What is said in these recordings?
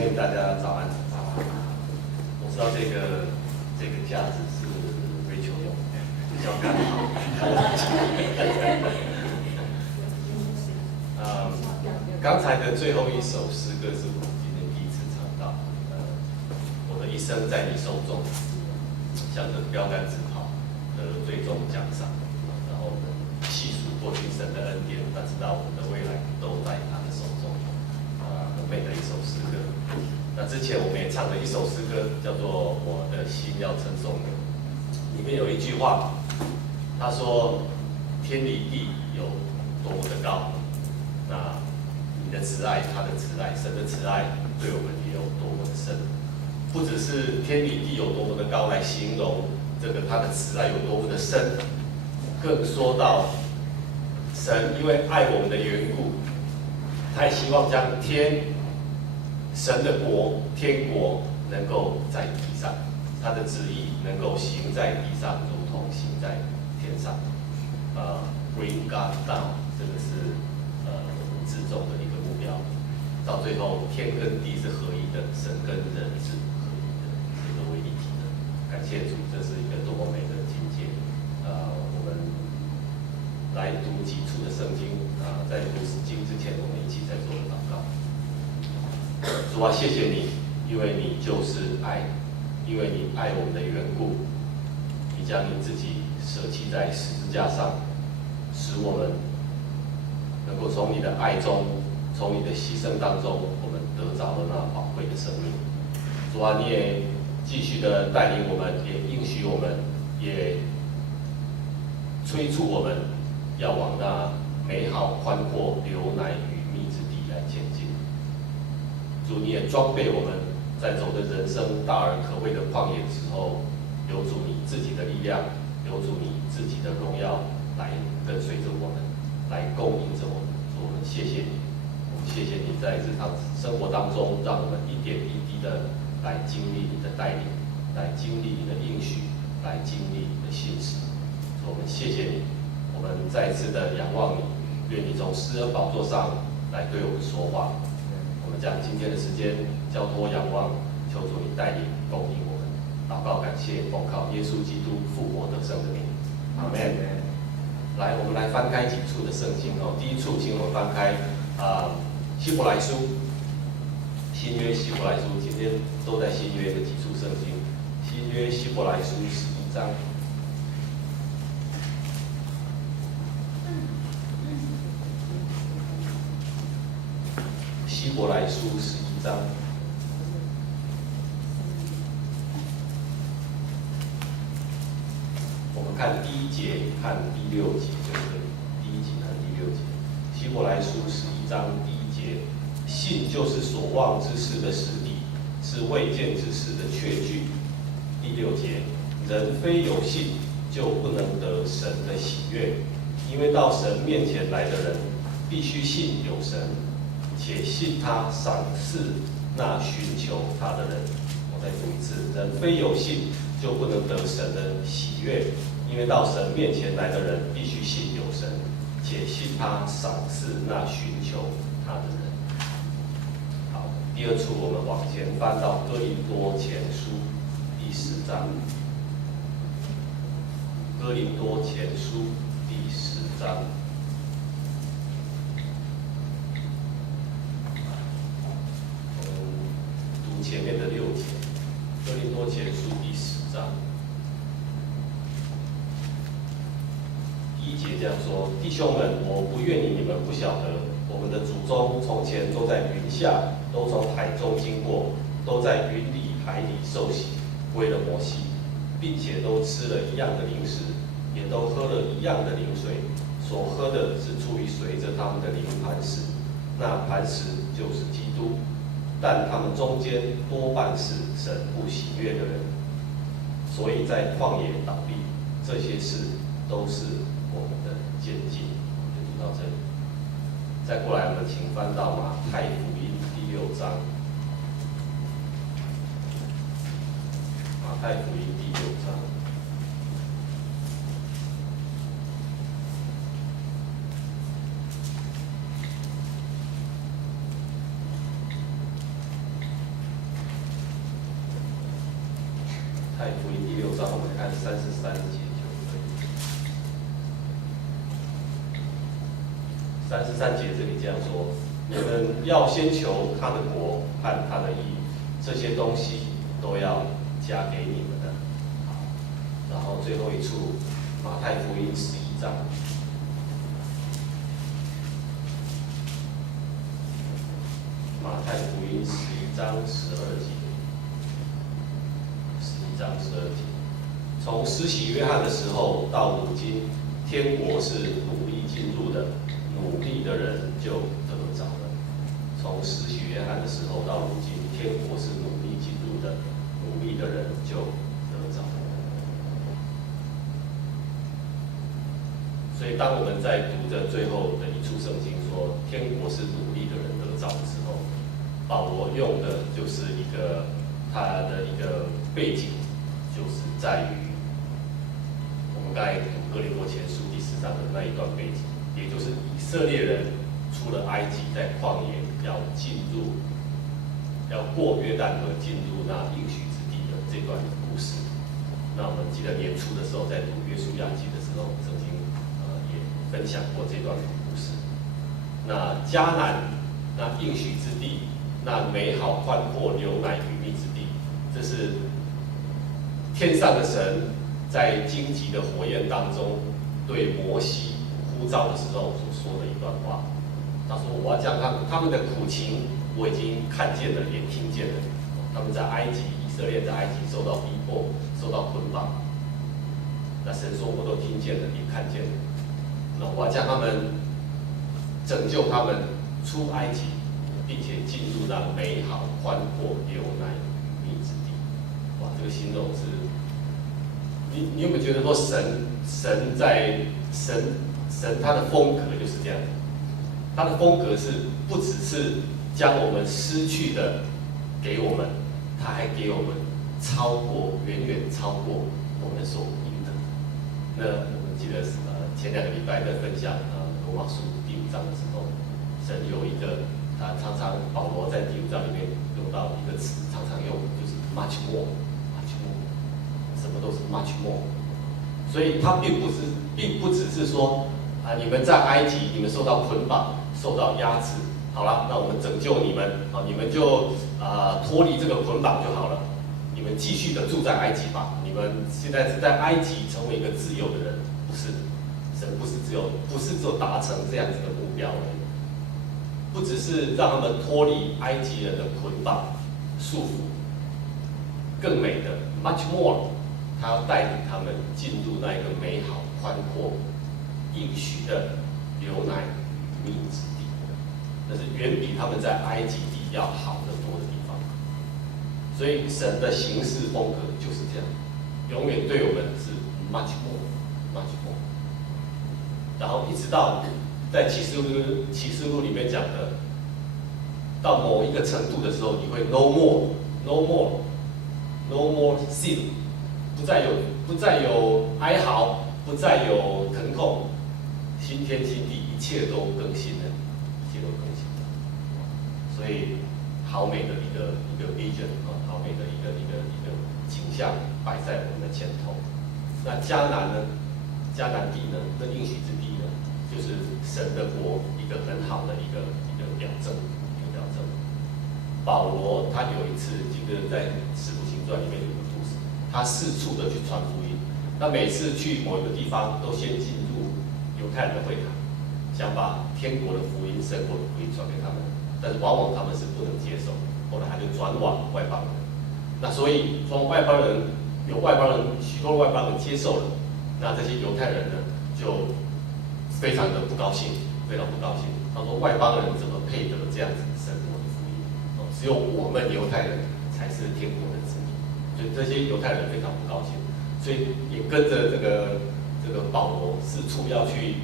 妹，大家早安。我知道这个架子是 Rachel 用的，比较刚好。刚才的最后一首诗歌是我今天第一次唱到。我的一生在你手中，向着标杆直跑，得最终奖赏。然后细数过去神的恩典，他知道我们的未来都在他的手中。很美的一首诗歌。那之前我们也唱了一首诗歌，叫做《我的心要称颂你》。里面有一句话，他说：“天离地有多么的高，那你的慈爱，他的慈爱，神的慈爱对我们也有多么的深。不只是天离地有多么的高来形容这个他的慈爱有多么的深，更说到神因为爱我们的缘故，他也希望将神的国、天国能够在地上，他的旨意能够行在地上，如同行在天上。Bring God down， 这个是我们至终的一个目标。到最后，天跟地是合一的，神跟人是合一的，这个为一体的。感谢主，这是一个多么美的境界。我们来读几处的圣经在读经之前，我们一起在做个祷告。主啊，谢谢你，因为你就是爱，因为你爱我们的缘故，你将你自己舍弃在十字架上，使我们能够从你的爱中，从你的牺牲当中，我们得着了那宝贵的生命。主啊，你也继续的带领我们，也应许我们，也催促我们，要往那美好、宽阔、流奶与蜜之地来前进。主，你也装备我们，在走的人生大而可畏的旷野之后，有主你自己的力量，有主你自己的荣耀来跟随着我们，来供应着我们。主，我们谢谢你，我们谢谢你在日常生活当中，让我们一点一滴的来经历你的带领，来经历你的应许，来经历你的信实。主，我们谢谢你，我们再次的仰望你，愿你从施恩宝座上来对我们说话。我们将今天的时间交托仰望，求主你带领供应我们。祷告感谢，奉靠耶稣基督复活得胜的名，阿门。来，我们来翻开几处的圣经哦。第一处，请我们翻开希伯来书，新约希伯来书，今天都在新约的几处圣经。新约希伯来书11章。希伯来书11章，我们看第1节和第6节，就是第1节和第6节。希伯来书11章第1节，信就是所望之事的实底，是未见之事的确据。第6节，人非有信，就不能得神的喜悦，因为到神面前来的人，必须信有神，且信他赏赐那寻求他的人。我再读一次：人非有信，就不能得神的喜悦，因为到神面前来的人，必须信有神，且信他赏赐那寻求他的人。好，第2处我们往前翻到哥林多前书第10章。哥林多前书第10章。前面的6节，哥林多前书第10章第1节这样说：弟兄们，我不愿意你们不晓得，我们的祖宗从前都在云下，都从海中经过，都在云里海里受洗，为了摩西，并且都吃了一样的零食，也都喝了一样的灵水，所喝的是出于随着他们的灵磐石，那磐石就是基督。但他们中间多半是神不喜悦的人，所以在旷野倒闭。这些事都是我们的见解。就读到这里。再过来，我们请翻到马太福音第6章。马太福音第6章。太福音第6章，我们看33节就对。33节这里这样说：你们要先求他的国和他的义，这些东西都要加给你们的。好，然后最后一处，马太福音11章。马太福音11章12节，11章12节，从施洗约翰的时候到如今，天国是努力进入的，努力的人就得着了。从施洗约翰的时候到如今，天国是努力进入的，努力的人就得着了。所以，当我们在读着最后的一处圣经说“天国是努力的人得着”的时候，保罗用的就是他的一个背景，就是在于我们刚才读哥林多前书第4章的那一段背景，也就是以色列人出了埃及，在旷野要过约旦河进入那应许之地的这段故事。那我们记得年初的时候，在读约书亚记的时候，曾经也分享过这段故事。那迦南那应许之地，那美好宽阔流奶与蜜之地，这是天上的神在荆棘的火焰当中对摩西呼召的时候所说的一段话。他说：“我要将他们的苦情，我已经看见了，也听见了。他们在埃及，以色列在埃及受到逼迫，受到捆绑。那神说我都听见了，也看见了。那我要将他们拯救他们出埃及，并且进入那美好宽阔流奶与蜜之地。”哇，这个形容是，你有没有觉得说神他的风格就是这样？他的风格是不只是将我们失去的给我们，他还给我们远远超过我们所应得。那我们记得前2个礼拜在分享罗马书第5章的时候，神有一个常常保罗在第5章里面用到一个词，常常用就是 much more， 什么都是 much more。所以他并不只是说你们在埃及，你们受到捆绑，受到压制，好了，那我们拯救你们，你们就脱离这个捆绑就好了，你们继续的住在埃及吧，你们现在是在埃及成为一个自由的人，不是，神不是只有达成这样子的目标而已，不只是让他们脱离埃及人的捆绑束缚，更美的 much more， 他要带领他们进入那一个美好宽阔应许的流奶与蜜之地，那是远比他们在埃及地要好得多的地方。所以神的行事风格就是这样，永远对我们是 much more，much more。然后一直到在启示录里面讲的，到某一个程度的时候，你会 no more sin， 不再有哀嚎，不再有疼痛，新天新地，一切都更新了，一切都更新了。所以好美的一个 vision 好美的一个景象摆在我们的前头。那迦南呢？迦南地呢？那应许之地呢？就是神的国一个很好的一个表证。保罗他有一次记得在《使徒行传》里面有个故事，他四处的去传福音。那每次去某一个地方，都先进入犹太人的会堂，想把天国的福音、神国的福音传给他们，但是往往他们是不能接受。后来他就转往外邦人。那所以从外邦人许多的外邦人接受了，那这些犹太人呢就非常的不高兴，非常不高兴。他说外邦人怎么配得这样子神国的福音？只有我们犹太人才是天国的子民，所以这些犹太人非常不高兴，所以也跟着这个保罗四处要去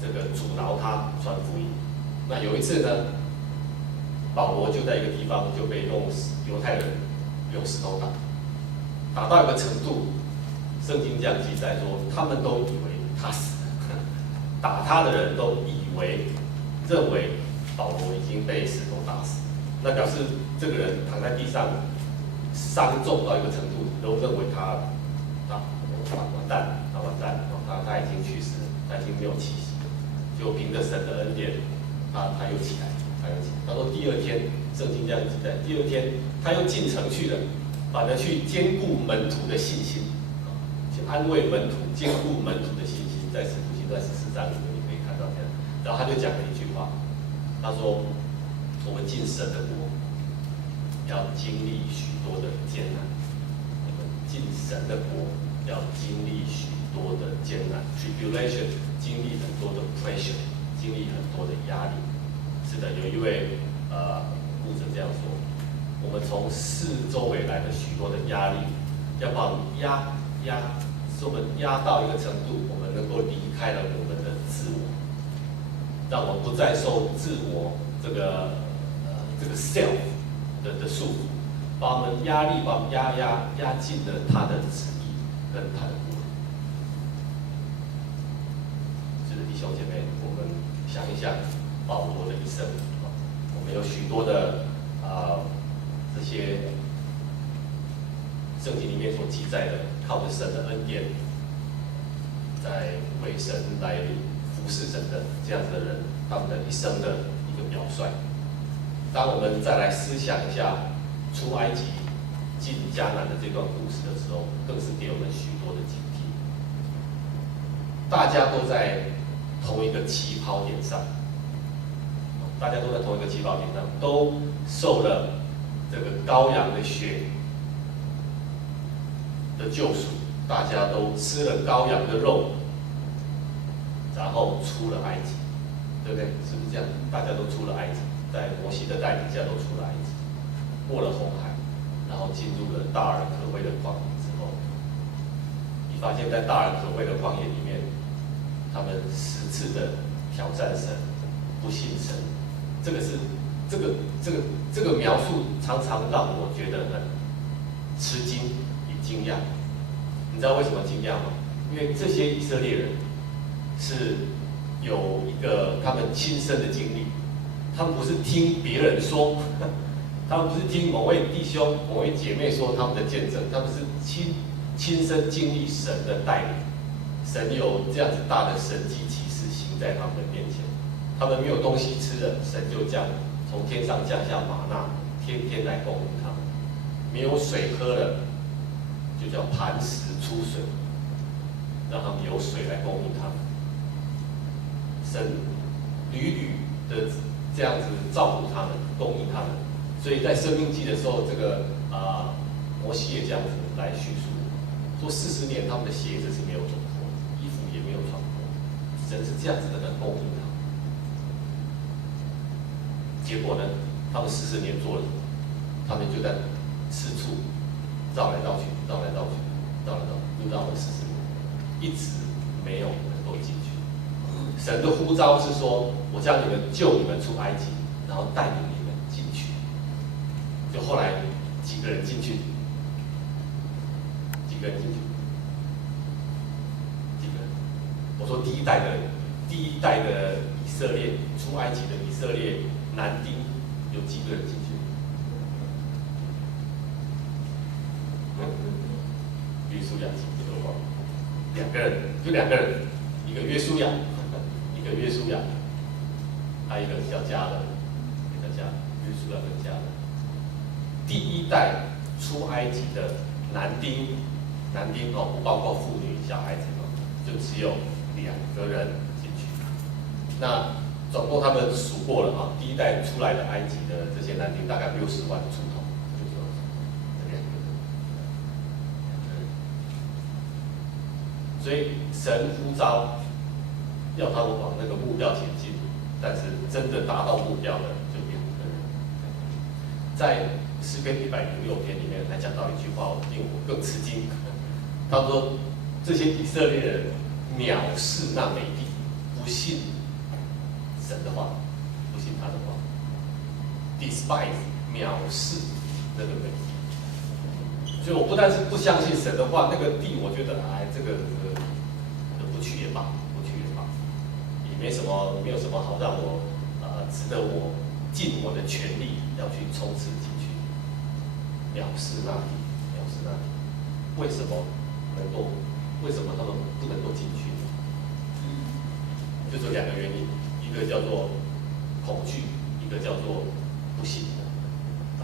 这个阻挠他传福音。那有一次呢，保罗就在一个地方就被犹太人用石头打到一个程度，圣经这样记载说，他们都以为他死了，打他的人都认为保罗已经被石头打死。那表示这个人躺在地上，伤重到一个程度，都认为他完蛋，他已经去世了，他已经没有气息了。就凭着神的恩典，他又起来，他说第二天，圣经这样记载，第二天他又进城去了，反而去兼顾门徒的信心，去安慰门徒，兼顾门徒的信心，在使徒行传14章里面你可以看到这样。然后他就讲了一句话，他说：“我们进神的国，要经历许多的艰难。我们进神的国，要经历许多的艰难 （tribulation）， 经历很多的 pressure， 经历很多的压力。是的，有一位牧者这样说：我们从四周围来的许多的压力，要把我们使我们压到一个程度，我们能够离开了我们的自我，让我们不再受自我这个 self 的束缚，把我们压进了他的旨意跟他的国。是的，弟兄姐妹，我们想一想保罗的一生，我们有许多的这些圣经里面所记载的，靠着神的恩典，在为神来服侍神的这样子的人，他们的一生的一个表率。当我们再来思想一下出埃及进迦南的这段故事的时候，更是给我们许多的警惕。大家都在同一个起跑点上，都受了这个羔羊的血的救赎，大家都吃了羔羊的肉，然后出了埃及，对不对？是不是这样？大家都出了埃及，在摩西的带领下都出了埃及，过了红海，然后进入了大而可畏的旷野之后，你发现，在大而可畏的旷野里面，他们10次的挑战神，不信神，这个描述常常让我觉得很吃惊与惊讶。你知道为什么惊讶吗？因为这些以色列人是有一个他们亲身的经历，他们不是听别人说，他们不是听某位弟兄、某位姐妹说他们的见证，他们是亲身经历神的带领，神有这样子大的神迹奇事行在他们的面前，他们没有东西吃了，神就从天上降下玛纳，天天来供应他们；没有水喝了，就叫磐石出水，让他们有水来供应他们。神屡屡的这样子照顾他们，供应他们。所以在生命记的时候，这个摩西也这样子来叙述，说40年他们的鞋子是没有走破，衣服也没有穿破，神是这样子的来供应他们。结果呢，他们40年做了什么？他们就在四处绕来绕去，绕了40年，一直没有能够进去。神的呼召是说：我将救你们出埃及，然后带领你们进去。就后来几个人进去？我说第一代的以色列出埃及的以色列男丁有几个人进去？约书亚记不多，2个人，就2个人，一个约书亚，还有一个叫迦勒，约书亚跟迦勒。第一代出埃及的男丁不包括妇女小孩子就只有2个人进去。那总共他们数过了第一代出来的埃及的这些男丁大概60万出头，就是2个人。所以神呼召要他们往那个目标前进，但是真的达到目标的就2个人。在诗篇106篇里面还讲到一句话，令我更吃惊。他说这些以色列人藐视那美地，不信神的话，不信他的话 ，despise 藐视那个美地。所以我不但是不相信神的话，那个地我觉得这个不去也罢，也没有什么好让我值得我尽我的全力要去冲刺进去。藐视那地，藐视那地。为什么能够？为什么他们不能够进去？就这两个原因，一个叫做恐惧，一个叫做不信。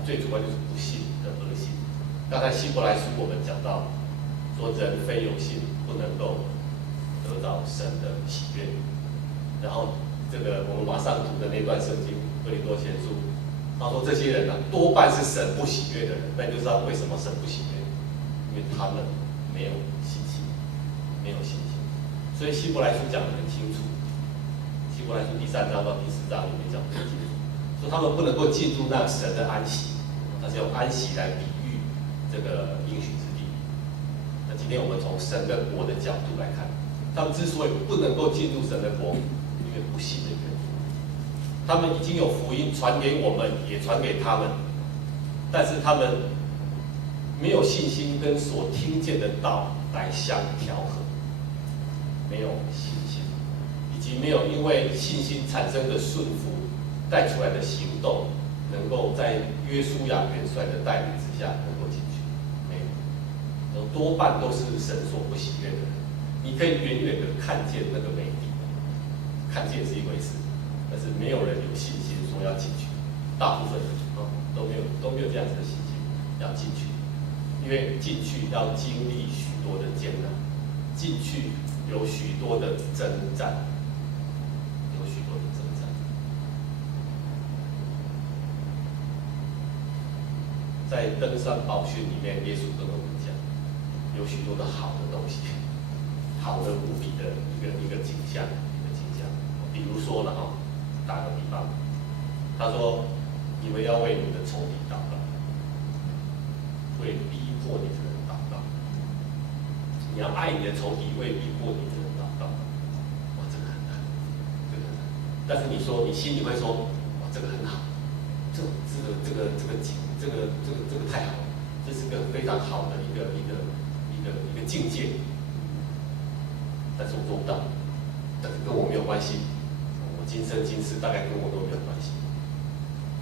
最主要就是不信的恶性。刚才希伯来书我们讲到，说人非有信不能够得到神的喜悦。然后这个我们马上读的那段圣经《哥林多前书》，他说这些人呢、多半是神不喜悦的人，那你就知道为什么神不喜悦，因为他们没有信心，没有信心。所以希伯来书讲得很清楚，希伯来书第3章到第4章里面讲得很清楚，说他们不能够进入那神的安息，他是用安息来比喻这个应许之地。那今天我们从神的国的角度来看，他们之所以不能够进入神的国，因为不信的缘故。他们已经有福音传给我们，也传给他们，但是他们没有信心跟所听见的道来相调和，没有信心，以及没有因为信心产生的顺服带出来的行动，能够在约书亚元帅的带领之下能够进去，没有，多半都是神所不喜悦的人。你可以远远的看见那个美地，看见是一回事，但是没有人有信心说要进去，大部分人都没有这样子的信心要进去，因为进去要经历许多的艰难，进去有许多的征战，有许多的征战。在登山宝训里面，耶稣跟我们讲，有许多的好的东西。好的无比的一个景象，比如说了打个比方，他说你们要为你的仇敌祷告，为逼迫你的人祷告，你要爱你的仇敌，为逼迫你的人祷告。哇，这个很难，这个很难。但是你说你心里会说，哇，这个很好，这个太好了，这是个非常好的一个境界。但是我做不到，但是跟我没有关系，我今生今世大概跟我都没有关系。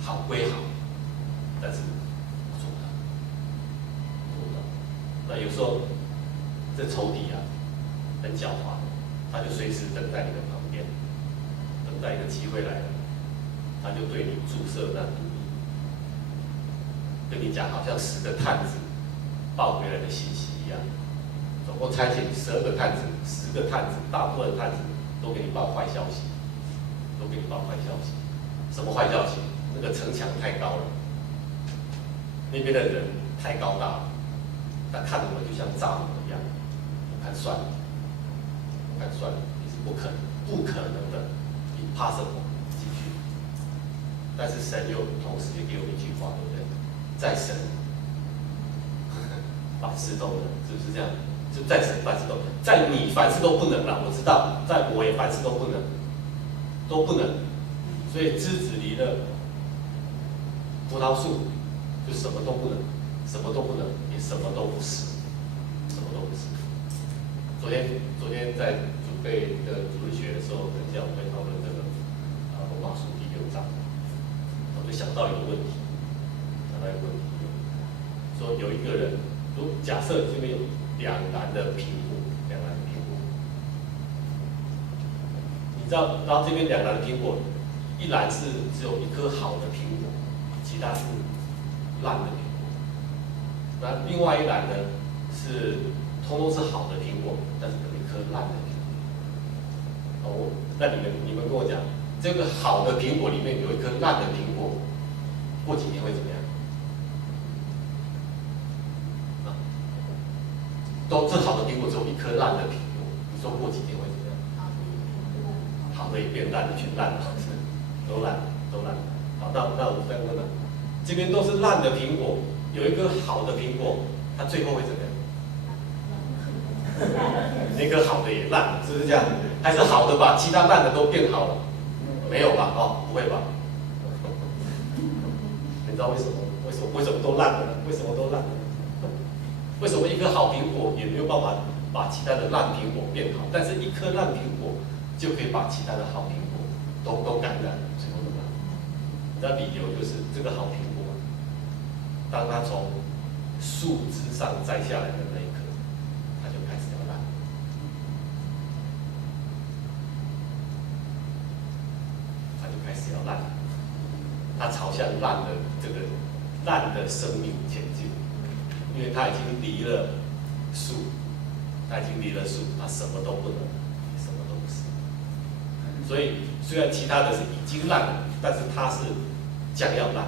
好归好，但是我做不到，做不到。那有时候这仇敌啊，很狡猾，他就随时等在你的旁边，等待一个机会来了，他就对你注射那毒液，跟你讲好像10个探子报回来的信息一样。总共差遣12个探子，10个探子，大部分探子都给你报坏消息，都给你报坏消息。什么坏消息？那个城墙太高了，那边的人太高大了，他看我们就像蚱蜢一样。我看算了，你是不可能的 ，impossible 进去。但是神又同时也给我们一句话，对不对？在神凡事都能，是不是这样？就在神凡事都能，在你凡事都不能了，我知道，在我也凡事都不能，所以枝子离了葡萄树，就什么都不能，也什么都不是，昨天在准备的主日学的时候，跟教会讨论这个罗马书第6章，我就想到一个问题，说有一个人，假设这边有2篮的苹果，你知道，然后这边2篮的苹果，一篮是只有1颗好的苹果，其他是烂的苹果。那另外一篮呢，是通通是好的苹果，但是有1颗烂的苹果。哦，那你们跟我讲，这个好的苹果里面有1颗烂的苹果，过几年会怎么样？都是好的苹果，只有1颗烂的苹果，你说过几天会怎么样？好的也变烂了，全烂了，都烂。好，那我再问了，这边都是烂的苹果，有1颗好的苹果，它最后会怎么样？那颗好的也烂了，是不是这样？还是好的把其他烂的都变好了？没有吧？不会吧？你知道为什么都烂了呢？为什么都烂了？为什么1颗好苹果也没有办法把其他的烂苹果变好，但是1颗烂苹果就可以把其他的好苹果都感染，最后都烂？你知道理由就是这个好苹果，当它从树枝上摘下来的那一刻，它就开始要烂。它就开始要烂，它朝向烂的这个烂的生命前进，因为它已经离了树，它什么都不能，什么都不是。所以虽然其他的是已经烂了，但是它是将要烂，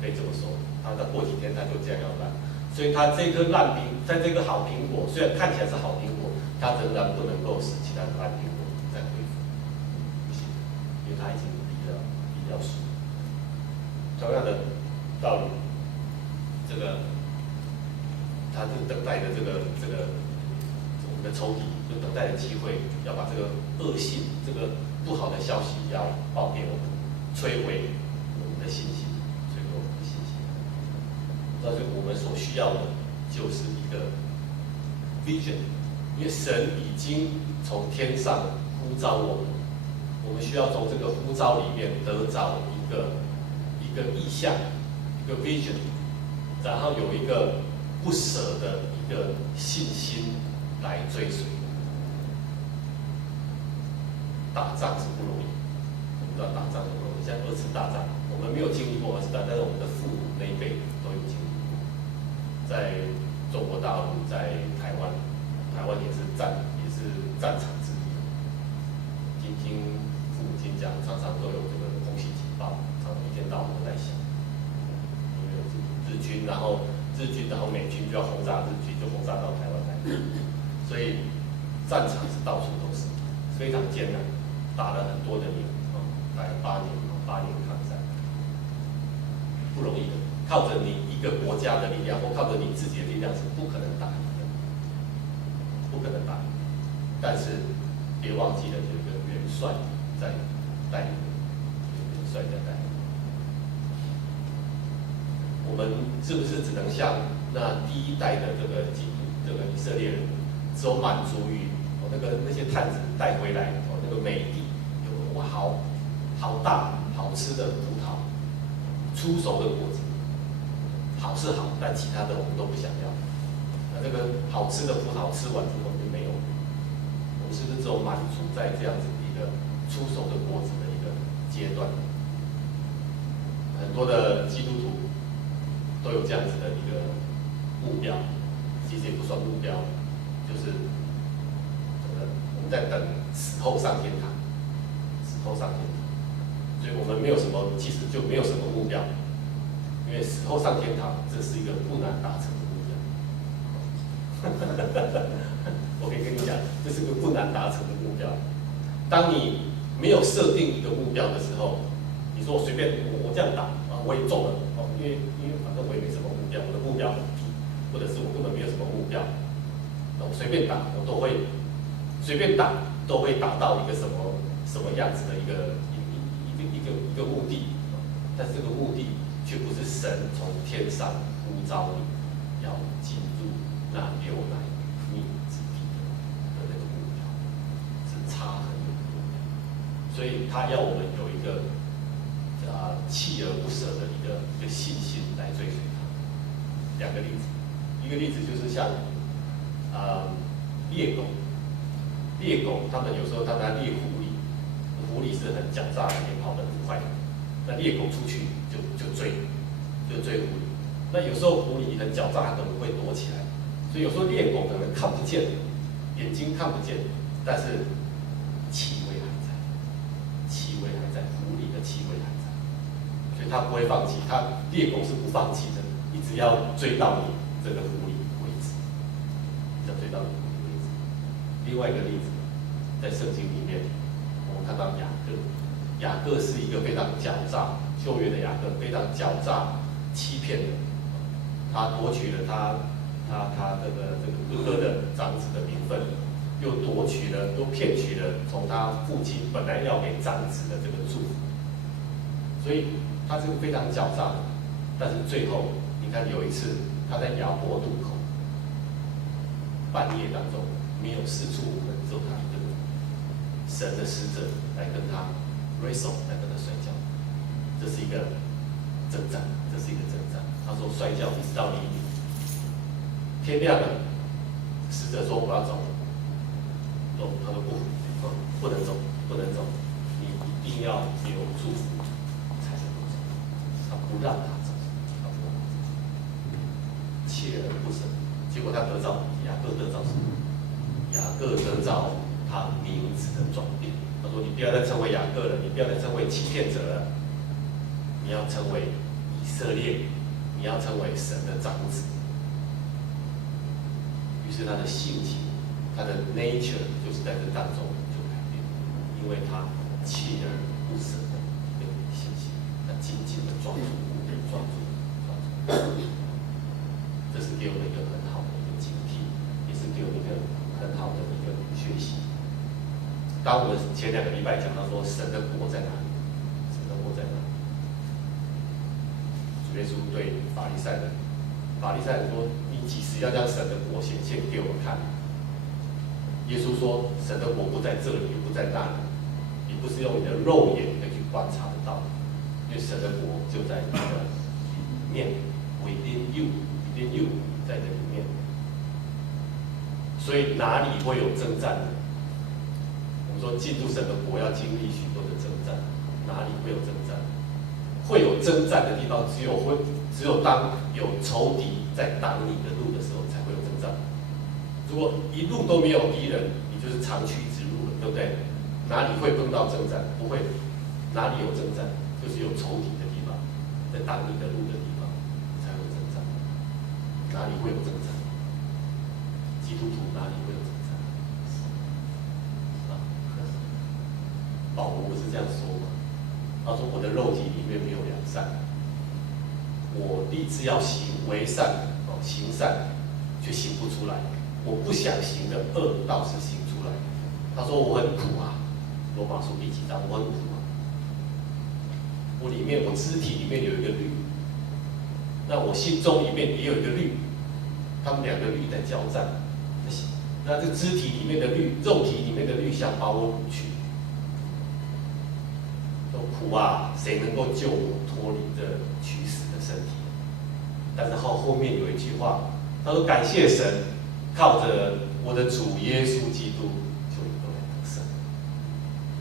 可以这么说。它再过几天它就将要烂，所以它这颗烂苹，在这个好苹果，虽然看起来是好苹果，它仍然不能够使其他的烂苹果再恢复，不行，因为它已经离了树。同样的道理，这个它是等待的这个我们的抽屉，就等待的机会，要把这个恶性、这个不好的消息要报给我们，摧毁我们的信心，摧毁我们的信心。但是我们所需要的就是一个 vision， 因为神已经从天上呼召我们，我们需要从这个呼召里面得着一个意向，一个 vision， 然后有一个不舍的一个信心来追随。打仗是不容易，我们知道打仗是不容易。像二次大战，我们没有经历过二次大战，但是我们的父母那一辈都有经历过。在中国大陆，在台湾也是战场之地。听父母亲讲，常常都有这个空袭警报，常常一天到晚都在响。因为日军，然后美军就要轰炸日军，就轰炸到台湾来，所以战场是到处都是，非常艰难，打了很多的年，打了8年抗战，不容易的。靠着你一个国家的力量，或靠着你自己的力量是不可能打赢的，不可能打赢。但是别忘记了有一个元帅在带领，元帅在带领。我们是不是只能像那第一代的这个以色列人，只有满足于那些探子带回来那个美地，有哇好大好吃的葡萄，出熟的果子，好是好，但其他的我们都不想要。那这个好吃的葡萄吃完之后就没有，我们是不是只有满足在这样子一个出熟的果子的一个阶段？很多的基督徒都有这样子的一个目标，其实也不算目标，就是我们在等死后上天堂，死后上天堂，所以我们没有什么，其实就没有什么目标，因为死后上天堂这是一个不难达成的目标。我可以跟你讲，这是个不难达成的目标。当你没有设定一个目标的时候，你说我随便我这样打啊，我也中了哦，因为反正我也没什么目标，我的目标很低，或者是我根本没有什么目标，那我随便打我都会随便打都会达到一个什么样子的一个目的，但是这个目的却不是神从天上呼召你要进入那流奶与蜜之地的那个目标，是差很远的目标，所以他要我们有一个锲而不舍的一个信心来追随他。2个例子，一个例子就是像猎狗，他们有时候他们来猎狐狸，狐狸是很狡诈的，也跑得很快的，那猎狗出去就追狐狸。那有时候狐狸很狡诈，它可能会躲起来，所以有时候猎狗可能看不见，眼睛看不见，但是气味还在，狐狸的气味还在，所以它不会放弃，猎狗是不放弃的，一直要追到你这个狐狸为止，要追到你狐狸为止。另外一个例子，在圣经里面，我们看到雅各是一个非常狡诈，旧约的雅各非常狡诈、欺骗的，他夺取了他这个哥哥的长子的名分，又骗取了从他父亲本来要给长子的这个祝福，所以他是个非常狡诈的。但是最后，你看有一次他在雅博渡口，半夜当中没有四处无人，只有他一个人，神的使者来跟他 wrestle， 来跟他摔跤，这是一个征战，他说摔跤一直到黎明，天亮了，使者说我要走了，他说不能走，不能走，你一定要留住才能够走，他不让他走，他不让他走，锲而不舍。结果他得着雅各得着什么？雅各得着他名字的转变。他说：“你不要再称为雅各了，你不要再称为欺骗者了，你要成为以色列，你要成为神的长子。”于是他的性情，他的 nature 就是在这当中就改变，因为他锲而不舍的一个信心，他紧紧的抓住，抓住。这是给我们一个很好的一个警惕，也是给我们一个很好的一个学习。当我们前2个礼拜讲到说神的国在哪里，神的国在哪里？主耶稣对法利赛人说：“你几时要将神的国显现给我看？”耶稣说：“神的国不在这里，也不在那里，你不是用你的肉眼可以去观察得到，因为神的国就在你的里面 ，within you，在这里面。所以哪里会有征战呢？我们说进入神的国要经历许多的征战，哪里会有征战？会有征战的地方，只有当有仇敌在挡你的路的时候，才会有征战。如果一路都没有敌人，你就是长驱直入了，对不对？哪里会碰到征战？不会。哪里有征战？就是有仇敌的地方，在挡你的路的地方，才会有征战。哪里会有征战？基督徒哪里会有征战？保罗不是这样说吗？他说：“我的肉体里面没有良善，我立志要行为善，行善，却行不出来。我不想行的恶倒是行出来。”他说：“我很苦啊。”罗马书第几章？我很苦啊。我肢体里面有一个律，那我心中里面也有一个律，他们2个律在交战。那这肢体里面的律，肉体里面的律想把我掳去。苦啊！谁能够救我脱离这屈死的身体？但是后面有一句话，他说：“感谢神，靠着我的主耶稣基督就能够来得胜，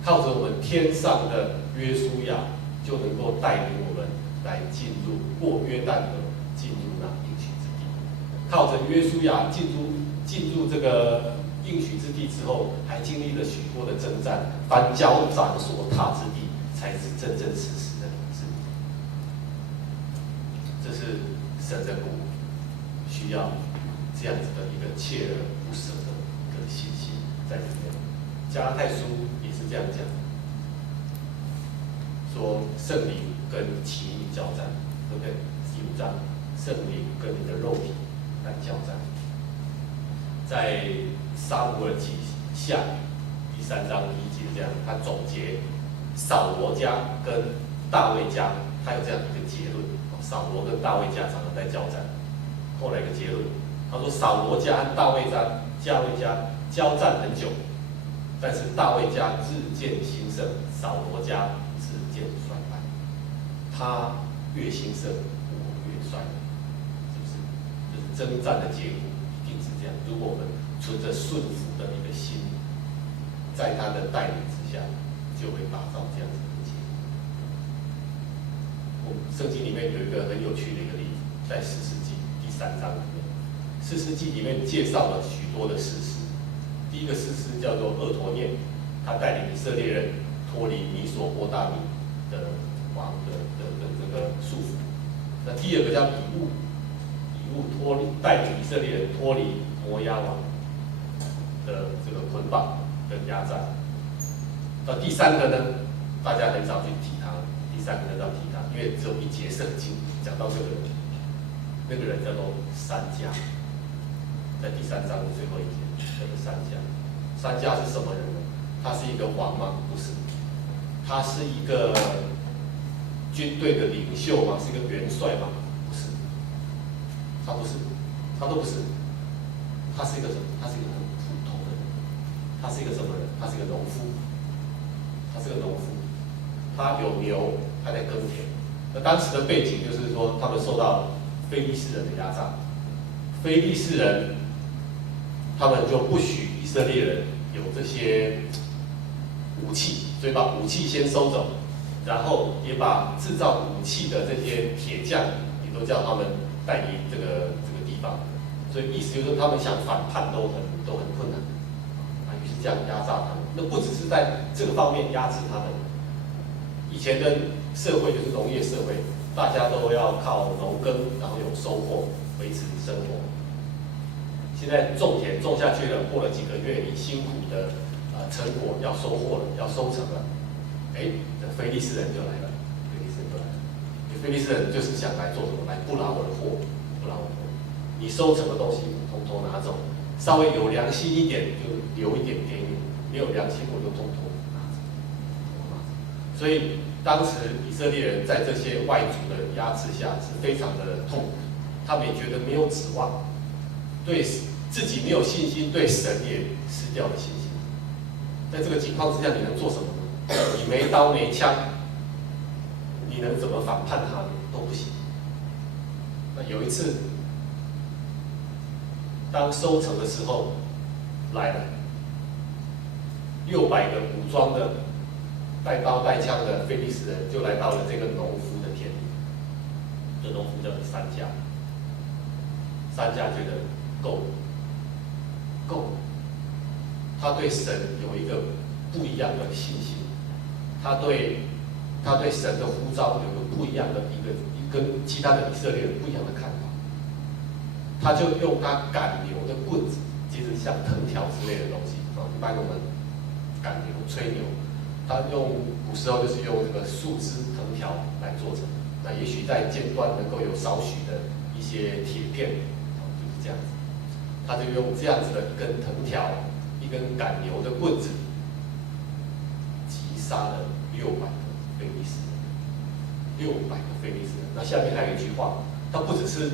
靠着我们天上的约书亚就能够带领我们来进入过约旦河，进入那应许之地。靠着约书亚进入这个应许之地之后，还经历了许多的征战，凡脚掌所踏之地。”才是真真实实的理智。这是神的国，需要这样子的一个锲而不舍的一个信心在里面。加拉太书也是这样讲，说圣灵跟情欲交战，对不对？第5章，圣灵跟你的肉体来交战。在撒母耳记下第3章第1节这样，他总结。扫罗家跟大卫家，他有这样一个结论：扫罗跟大卫家常常在交战。后来一个结论，他说扫罗家和大卫家交战很久，但是大卫家日渐兴盛，扫罗家日渐衰败。他越兴盛，我越衰，是不是？就是征战的结果一定是这样。如果我们存着顺服的一个心，在他的带领之下。就会打造这样子的结果。我们圣经里面有一个很有趣的一个例子，在士师记第3章里面，士师记里面介绍了许多的士师。第一个士师叫做俄陀念，他带领以色列人脱离米索波大米的王的这个束缚。那第2个叫以物带领以色列人脱离摩押王的这个捆绑跟压榨。到第3个呢，大家很少去提他。第3个很少提他，因为只有1节圣经讲到这个人，那个人叫做珊迦，在第3章的最后1节，叫做珊迦。珊迦是什么人呢？他是一个王吗？不是，他是一个军队的领袖吗？是一个元帅吗？不是，他不是，他都不是。他是一个什么？他是一个很普通的人。他是一个什么人？他是一个农夫。他是个农夫，他有牛，他在耕田。那当时的背景就是说，他们受到非利士人的压榨，非利士人他们就不许以色列人有这些武器，所以把武器先收走，然后也把制造武器的这些铁匠也都叫他们带离这个地方。所以意思就是说，他们想反叛都很困难。于是这样压榨他们。那不只是在这个方面压制他们，以前的社会就是农业社会，大家都要靠农耕，然后有收获维持生活。现在种田种下去了，过了几个月，你辛苦的成果要收获了，要收成了，非利士人就来了，非利士人就是想来做什么？来不拿我的货，不拿我的货，你收成的东西统统拿走，稍微有良心一点就留一点给你，没有良心我就统统拿走。所以当时以色列人在这些外族的压制下是非常的痛苦，他们也觉得没有指望，对自己没有信心，对神也失掉了信心。在这个情况之下，你能做什么呢？你没刀没枪，你能怎么反叛他呢？都不行。那有一次，当收成的时候来了，600个武装的、带刀带枪的非利士人就来到了这个农夫的田里。这农夫叫三家，三家觉得够了。他对神有一个不一样的信心，他对神的呼召有一个不一样的跟其他的以色列人不一样的看法。他就用他赶牛的棍子，其实像藤条之类的东西一般我们赶牛、吹牛，他用古时候就是用这个树枝、藤条来做成。那也许在尖端能够有少许的一些铁片，就是这样子。他就用这样子的一根藤条、一根赶牛的棍子，击杀了600个非利士人。600个非利士人。那下面还有一句话，他不只是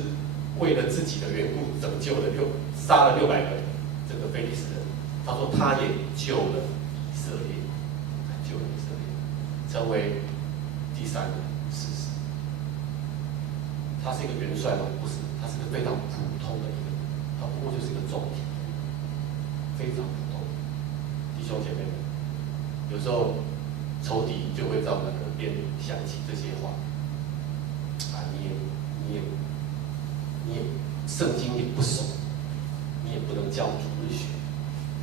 为了自己的缘故拯救了杀了600个这个非利士人，他说他也救了以色列，成为第3个士师。他是一个元帅吗？不是，他是个非常普通的一个人，他不过就是一个种田，非常普通。弟兄姐妹们，有时候仇敌就会在我们耳边响起这些话，你也圣经也不熟，你也不能教主日学，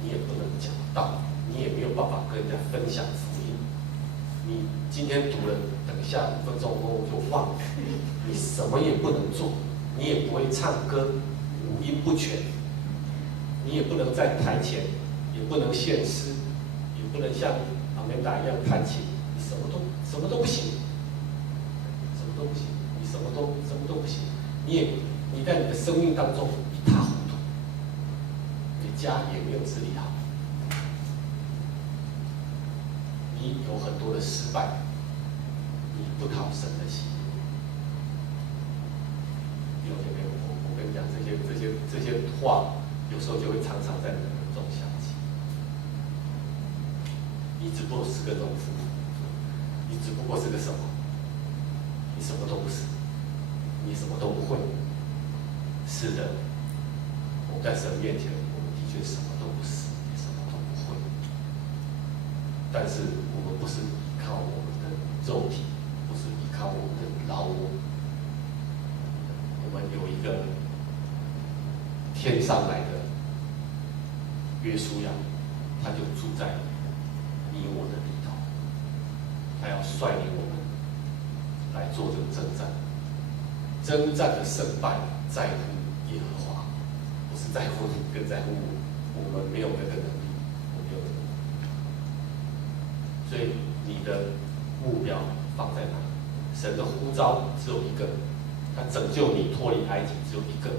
你也不能讲道，你也没有办法跟人家分享福音。你今天读了，等一下5分钟后就忘了，你什么也不能做，你也不会唱歌，五音不全，你也不能在台前，也不能献诗，也不能像阿美达一样弹琴，你什么都不行，什么都不行，你什么都不行，你在你的生命当中一塌糊涂，你的家也没有治理好，你有很多的失败，你不讨神的喜悦。弟兄姐妹，我跟你讲，这些话，有时候就会常常在你的耳中响起。你只不过是个农夫，你只不过是个什么？你什么都不是，你什么都不会。是的，我们在神面前，我们的确什么都不是，也什么都不会。但是我们不是依靠我们的肉体，不是依靠我们的劳碌，我们有一个天上来的约书亚，他就住在你我的里头，他要率领我们来做这个征战。征战的胜败在乎耶和华，不是在乎你，更在乎我们没有那个能力，我们没有那个能力。所以你的目标放在哪？神的呼召只有一个，他拯救你脱离埃及只有一个，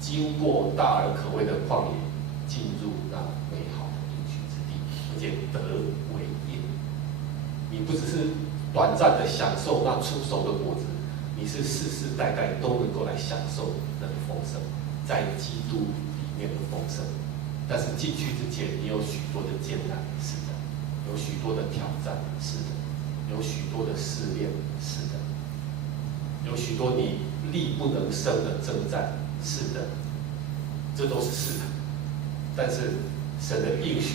经过大而可畏的旷野，进入那美好的应许之地，而且得为业。你不只是短暂的享受那出熟的果子，你是世世代代都能够来享受那个丰盛，在基督里面的丰盛。但是进去之前，你有许多的艰难，是的；有许多的挑战，是的；有许多的试炼，是的；有许多你力不能胜的征战，是的，这都是是的。但是神的应许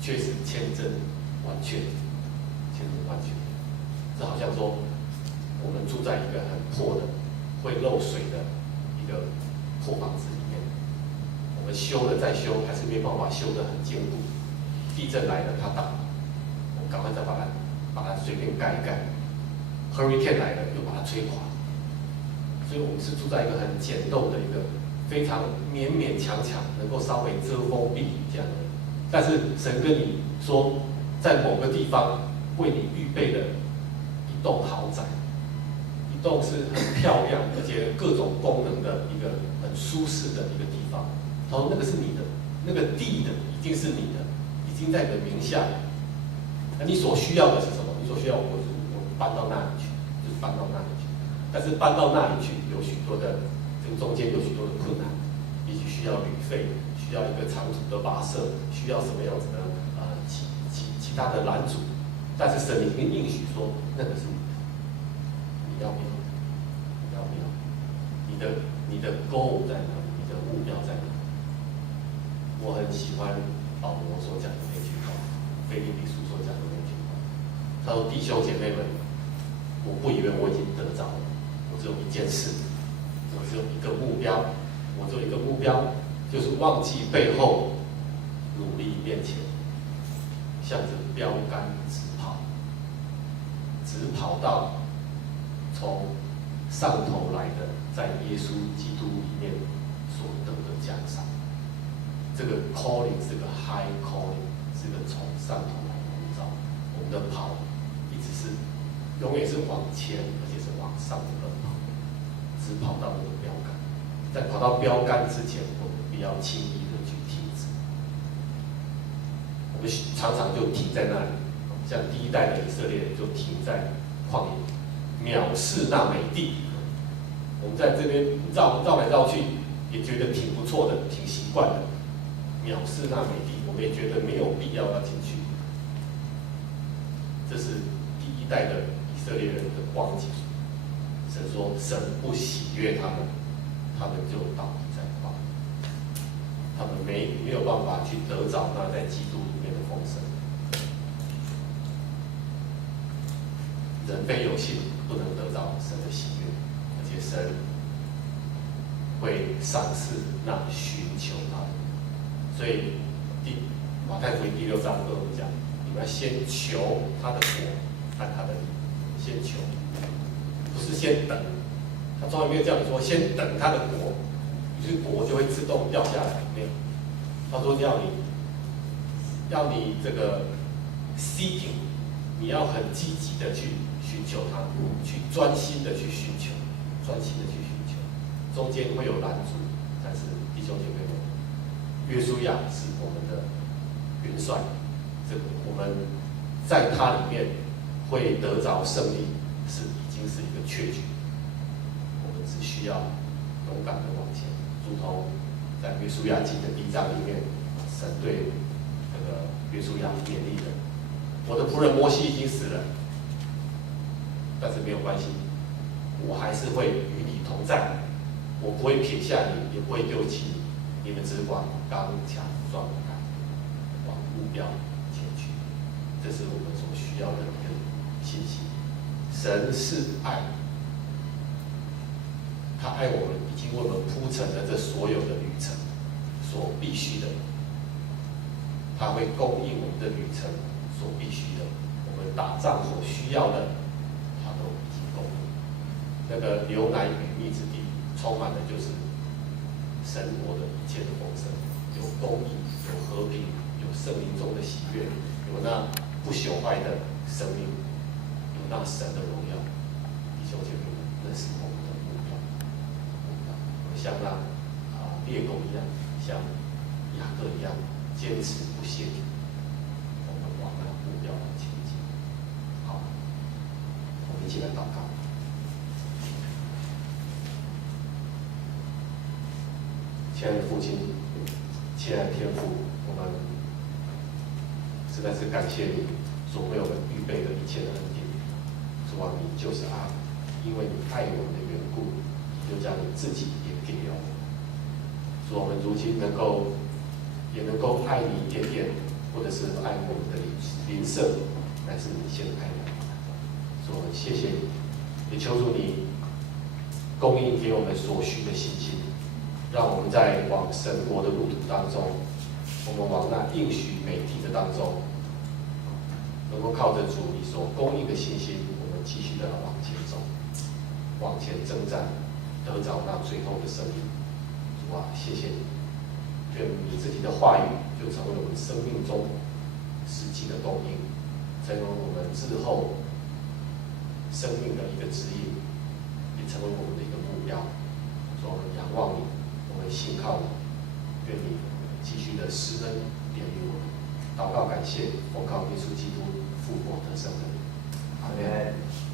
却是千真万确，千真万确。这好像说，我们住在一个很破的、会漏水的一个破房子里面，我们修了再修，还是没办法修得很坚固。地震来了，它倒，我们赶快再把它随便盖一盖。Hurricane 来了，又把它吹垮。所以我们是住在一个很简陋的一个非常勉勉强强能够稍微遮风避雨这样的。但是神跟你说，在某个地方为你预备了一栋豪宅，一栋是很漂亮而且各种功能的一个很舒适的一个地方。他说那个是你的，那个地的一定是你的，已经在你的名下。那你所需要的是什么？你所需要我搬到那里去，就是搬到那里去。但是搬到那里去有许多的，这个中间有许多的困难，也许需要旅费，需要一个长途的跋涉，需要什么样子的其他的拦阻。但是神已经应许说，那个是你的，你要不要？你要不要？你的 goal 在哪里？你的目标在哪里？我很喜欢保罗所讲的那句话，腓立比书所讲的那句话。他说：“弟兄姐妹们，我不以为我已经得着了。”我只有一件事，我只有一个目标，我只有一个目标，就是忘记背后，努力面前，向着标杆直跑，直跑到从上头来的，在耶稣基督里面所得的奖赏。这个 calling 是个 high calling， 是个从上头来的呼召。我们的跑一直是永远是往前，而且是往上的奔跑，只跑到那个标杆。在跑到标杆之前，我们不要轻易的去停止。我们常常就停在那里，像第一代的以色列人就停在旷野，藐视那美地。我们在这边绕来绕去，也觉得挺不错的，挺习惯的。藐视那美地，我们也觉得没有必要要进去。这是第一代的以色列人的光景。神说，神不喜悦他们，他们就倒闭在旷野，他们没有办法去得着那在基督里面的丰盛。人非有信不能得着神的喜悦，而且神会赏赐那寻求他的。所以马太福音第6章跟我们讲，你们要先求他的国和他的义，先求，不是先等。他从来没有叫你说先等他的国，于是国就会自动掉下来，没有。他说要你这个 seeking， 你要很积极的去寻求他，去专心的去寻求，专心的去寻求。中间会有拦阻，但是弟兄姐妹们，约书亚是我们的元帅，这个我们在他里面会得着胜利，是已经是一个确据。我们只需要勇敢的往前，如同在约书亚记的第1章里面，神对这个约书亚勉励的：我的仆人摩西已经死了，但是没有关系，我还是会与你同在，我不会撇下你，也不会丢弃你。你们只管刚强壮胆，往目标前去。这是我们所需要的一个信息。神是爱，他爱我们，已经为我们铺陈了这所有的旅程所必须的。他会供应我们的旅程所必须的，我们打仗所需要的，他都已经供应。那个牛奶与蜜之地，充满的就是神国的一切的丰盛，有公义，有和平，有生命中的喜悦，有那不朽坏的生命，有那神的荣耀。弟兄姐妹们，那是我们的目标。像那猎狗一样，像雅各一样，坚持不懈，我们往那目标前进。好，我们一起来祷告。亲爱的父亲，亲爱的天父，我们实在是感谢你所为我们预备的一切的恩典。主啊，你就是爱，因为你爱我们的缘故，你就将你自己也给了我们。主，我们如今也能够爱你一点点，或者是爱我们的邻舍，乃至你先爱我们。主，我们谢谢你，也求主你供应给我们所需的信心，让我们在往神国的路途当中，我们往那应许美地的当中，能够靠着主你所供应的信心，我们继续的往前走，往前征战，得着那最后的胜利。主啊，谢谢你，愿你自己的话语就成为我们生命中实际的供应，成为我们日后生命的一个指引，也成为我们的一个目标。主，我们仰望你，我们信靠你，愿你继续的施恩怜悯我们。祷告感谢，奉靠耶稣基督复活的圣名。阿门。